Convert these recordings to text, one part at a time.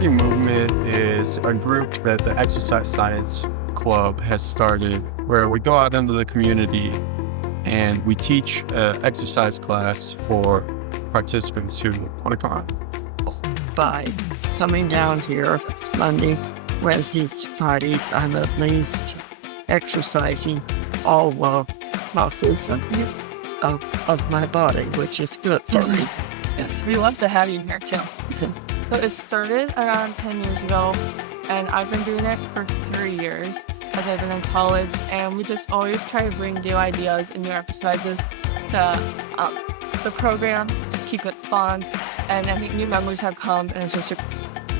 healthy movement is a group that the Exercise Science Club has started where we go out into the community and we teach an exercise class for participants who want to come out. By coming down here Monday, Wednesdays, Fridays, I'm at least exercising all muscles of my body, which is good for me. Yes, we love to have you here too. So it started around 10 years ago, and I've been doing it for 3 years as I've been in college, and we just always try to bring new ideas and new exercises to the programs to keep it fun. And I think new members have come, and it's just a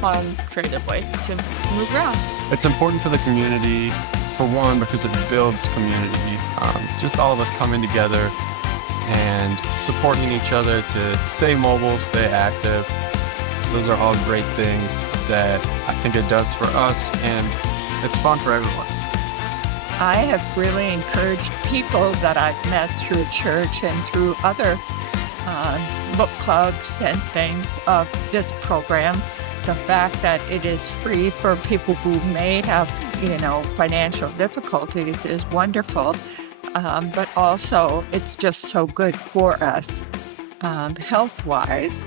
fun, creative way to move around. It's important for the community, for one, because it builds community. Just all of us coming together and supporting each other to stay mobile, stay active. Those are all great things that I think it does for us, and it's fun for everyone. I have really encouraged people that I've met through church and through other book clubs and things of this program. The fact that it is free for people who may have, financial difficulties is wonderful. But also it's just so good for us health-wise.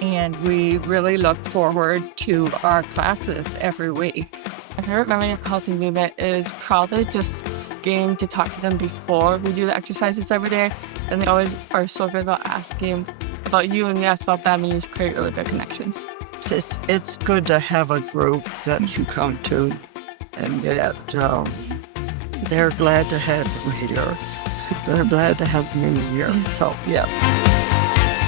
And we really look forward to our classes every week. My favorite memory of Healthy Movement is probably just getting to talk to them before we do the exercises every day. And they always are so good about asking about you, and you ask about them, and you just create really good connections. It's good to have a group that you come to, and that they're glad to have you here. They're glad to have you here. So, yes.